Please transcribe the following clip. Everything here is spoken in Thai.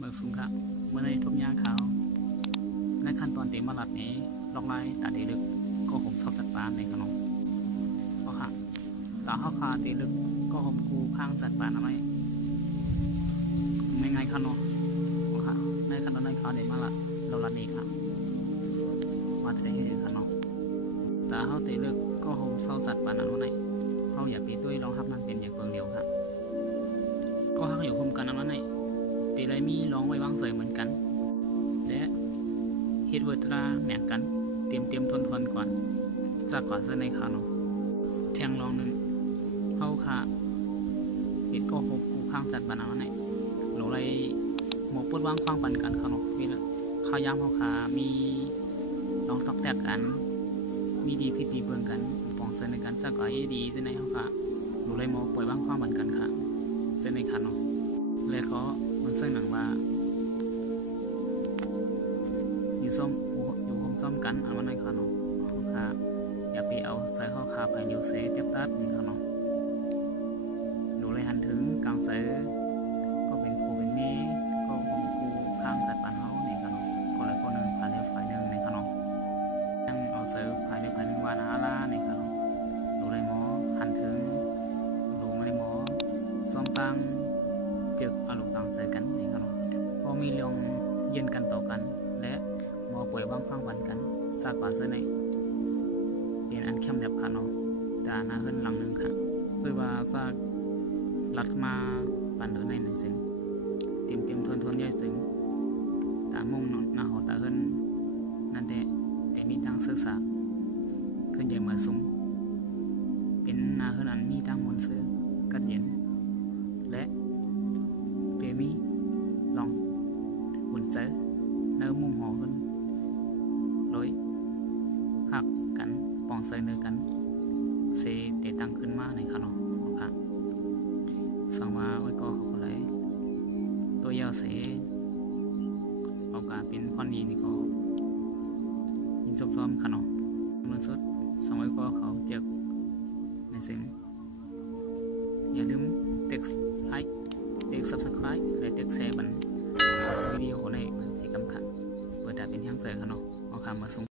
เมื่อฟุ้งครับเมื่อในทุกย่างขาวในขั้นตอนเตรียมมาลัดนี้ลอกไล่ตัดเดลึกก็ผมชอบสัตว์ป่าในขนมเพราะค่ะตาข้าวคาเตลึกก็ผมกูข้างสัตว์ป่านะไม่ไงขนมเพราะค่ะในขั้นตอนในขาวเดมาลัดเราลัดนี้ครับว่าจะได้ให้ขนมตาข้าวเตลึกก็ผมชอบสัตว์ป่านั้นว่าไหนเขาอย่าปีด้วยรองทับนั้นเป็นอย่างเพียงเดียวครับก็หักอยู่คุมกันนั้นว่าไหนตีไรมีร้องไว้วางเสยเหมือนกันและฮิตเวอร์ตราแหมกกันเตรียมทนก่อนจากก่อนเส้นในขาเนาะแทงลองหนึ่งเข้าขาปิดก็หกกูข้างจัดบานาไหนหลงไรหมกปดวางควางปันกันขาเนาะมีข้าวยำเข้าขามีลองตอกแตกกันมีดีพิษดีเบืองกันปองเส้นในกันจากก่อนดีเส้นในเข้าขาหลงไรหมกปล่อยวางควางปันกันค่ะเส้นในขาเนาะและก็มันเส้นหนังว่าอยู่ส้มกันอันวันไหนคะน้องค่ะอย่าไปเอาใส่ข้าวขาภายในเสเทียบตัดนี่ค่ะน้องดูเลยหันถึงกลางเสก็เป็นโคเป็นเมก็คงกูข้างแต่ปานเฮานี่ค่ะน้องก็เลยก็นึงภายในฝ่ายหนึ่งนี่ค่ะน้องยังเอาเสภายในฝ่ายหนึ่งว่านาลานี่ค่ะน้องดูเลยหมอหันถึงดูไม่ได้หมอซ้อมตังจึกเอาลูกตังใส่กันนี่ค่ะน้องพอมีเรื่องเย็นกันต่อกันและมอป่วยวางฟังวันกันซากป่าเสในเป็นอันเข้มแลบค่ะเนาะแต่หน้าขึ้นหลังหนึ่งค่ะเพื่อว่าซากลัดมาปั่นเดินในหนึ่งสิ่งเตรียมทนย่อยสิ่งตามุ่งหน้าหอตาขึ้นนั่นแต่มีทางศึกษาขึ้นใหญ่เหมือนซุ้มเป็นหน้าขึ้นอันมีทางหมุนซื้อกัดเย็นและเตมีลองหุ่นเจอเนื้อมุ่งหอขึ้นโดยหักกันปองใส่เนื้อกันเสเตตังขึ้นมาในขนมครับสั่งมาไว้ก็เขาเลยตัวยาวเสเอาการเป็นพอนีนี่ก็ยินซ้อมขนมมันสุดสั่งไว้ก็เขาเจ็บในสิ่งอย่าลืมเต็กไลค์เต็ก subscribe และเต็กแชร์บันวิดีโอในที่สำคัญเปิดได้เป็นช่างเสริมขนมเอาคำมาส่ง